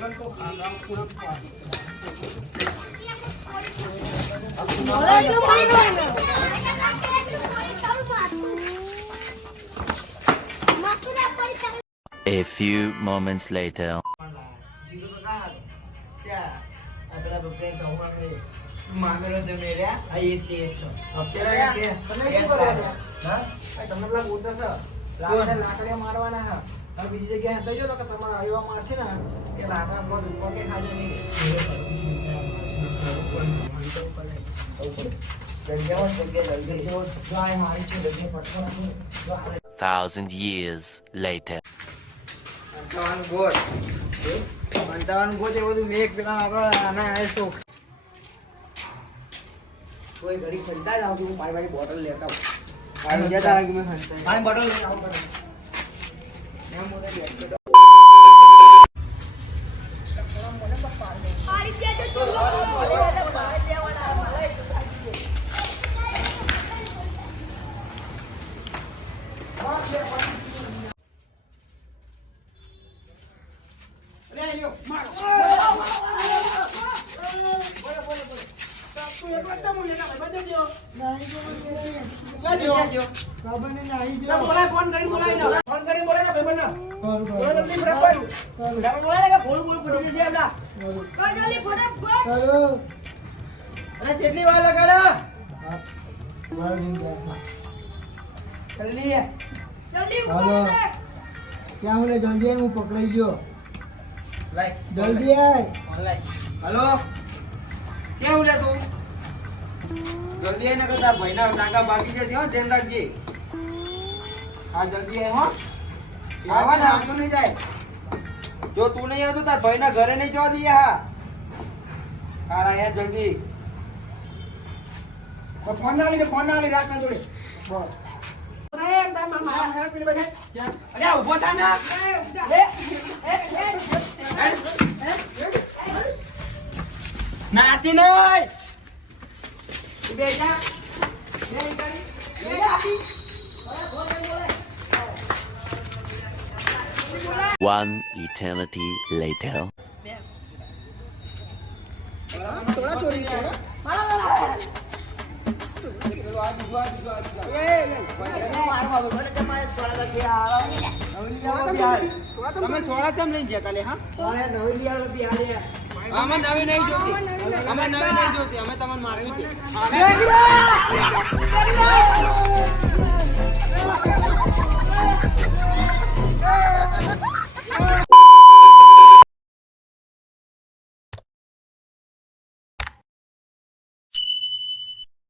A few moments later. Lakadiya મારવાના હા બીજી જગ્યાએ થઈ ગયો કે તમારા એવા મારશે ને કે લાકડા પર પગે ખાજે નહીં. 1,000 years later. કોઈ ઘડી ખરીદા જ આવતું હું પાણી બોટલ લેતા પાણી બોટલ લઈને આવું કેટલી વાર લગાડા ક્યાં હું જલ્દી હું પકડાઈ ગયો જલ્દી હલો ક્યાં ઉલે તું જલ્દી આવીને કરતા ભાઈના ટાંકા બાકી જશે હો ધ્યાન રાખજે હા જલ્દી આવ હો આવા ને આજો નહીં જાય જો તું નહીં આવતો તાર ભાઈના ઘરે નહીં જવા દઈએ હા હારા યાર જલ્દી ફોન ના લઈ રાખ ના જોડે બોલ અરે ઉભો થા ને નાતી નોય ઉભે જા One eternity later. થોડા ચોરી છે તમે સોળા ચમ લઈને જતા લે હા અમે નવી નહીં જોતી અમે તમને મારશું